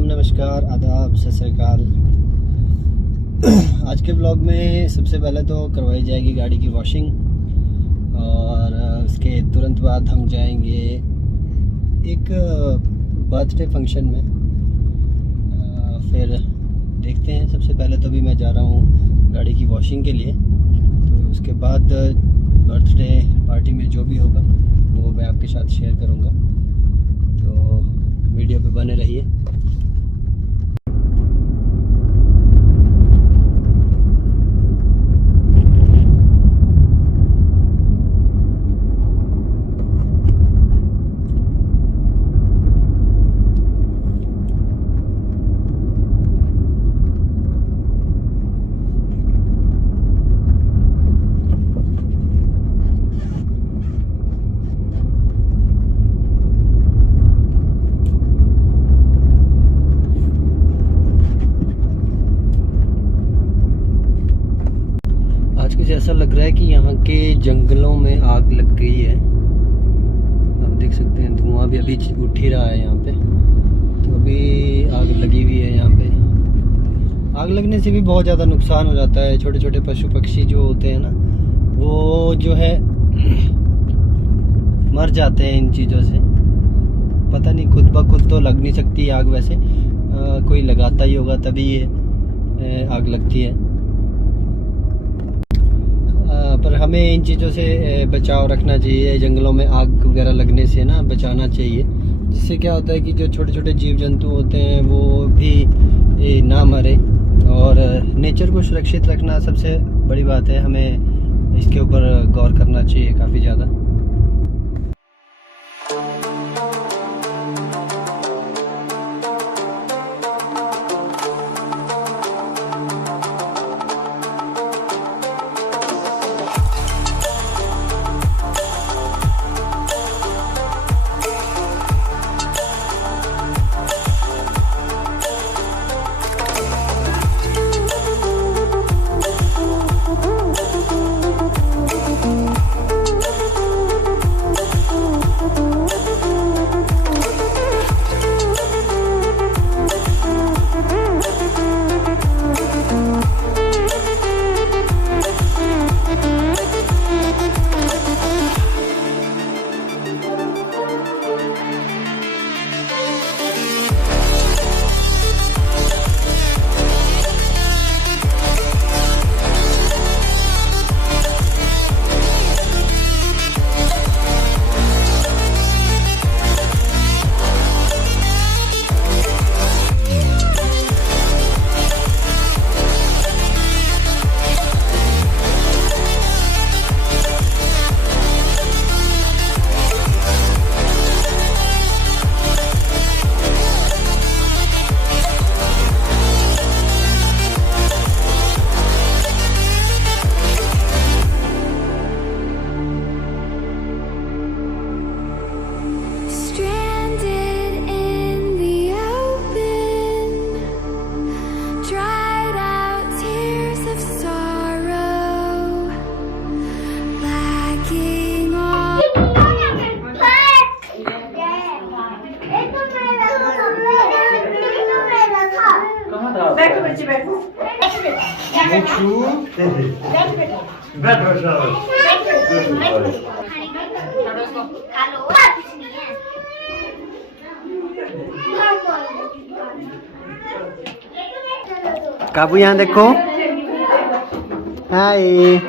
सलाम, नमस्कार, आदाब, सत श्री अकाल। आज के ब्लॉग में सबसे पहले तो करवाई जाएगी गाड़ी की वॉशिंग और उसके तुरंत बाद हम जाएंगे एक बर्थडे फंक्शन में। फिर देखते हैं। सबसे पहले तो अभी मैं जा रहा हूँ गाड़ी की वॉशिंग के लिए, तो उसके बाद बर्थडे पार्टी में जो भी होगा वो मैं आपके साथ शेयर करूँगा, तो वीडियो पे बने रहिए। कुछ ऐसा लग रहा है कि यहाँ के जंगलों में आग लग गई है। आप देख सकते हैं धुआं भी अभी उठ ही रहा है यहाँ पे, तो अभी आग लगी हुई है यहाँ पे। आग लगने से भी बहुत ज़्यादा नुकसान हो जाता है। छोटे छोटे पशु पक्षी जो होते हैं ना, वो जो है मर जाते हैं इन चीज़ों से। पता नहीं, खुद ब खुद तो लग नहीं सकती आग, वैसे कोई लगाता ही होगा तभी ये आग लगती है। पर हमें इन चीज़ों से बचाव रखना चाहिए। जंगलों में आग वगैरह लगने से ना बचाना चाहिए, जिससे क्या होता है कि जो छोटे छोटे जीव जंतु होते हैं वो भी ना मरे। और नेचर को सुरक्षित रखना सबसे बड़ी बात है, हमें इसके ऊपर गौर करना चाहिए काफ़ी ज़्यादा। बैठो बच्चे बैठो काबू यहाँ देखो। हाय।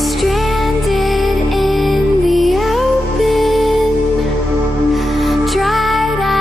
Stranded in the open, dried out.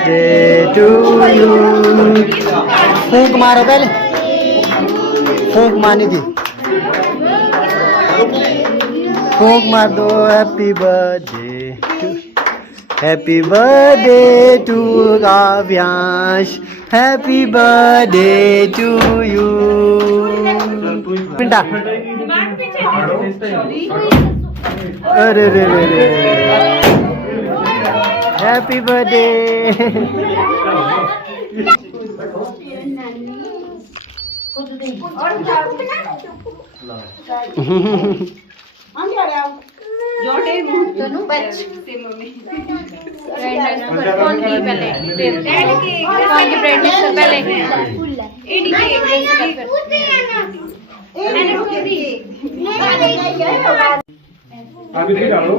birthday to you. फूंक मारो पहले, फूंक मारनी थी, फूंक मार दो. Happy birthday to Kavyansh, happy birthday to you. पिंडा अरे रे रे रे, हैप्पी बर्थडे. जोड़े दोनों बच से मम्मी कौन की पहले डैड की कौन की ब्रेड से पहले एडी की मैंने रोक दी अभी नहीं डालो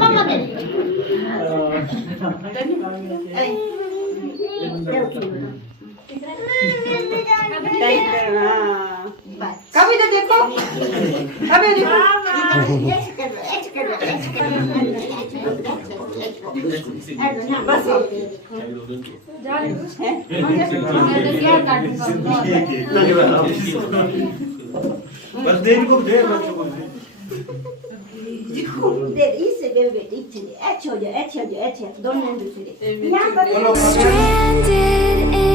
मम्मा दे कभी तो देखो कभी देखो बस बस दे इनको दे बच्चों को दे इसे दे बेटी इसे ऐसे हो जा दोनों दूसरे यहाँ पर Stranded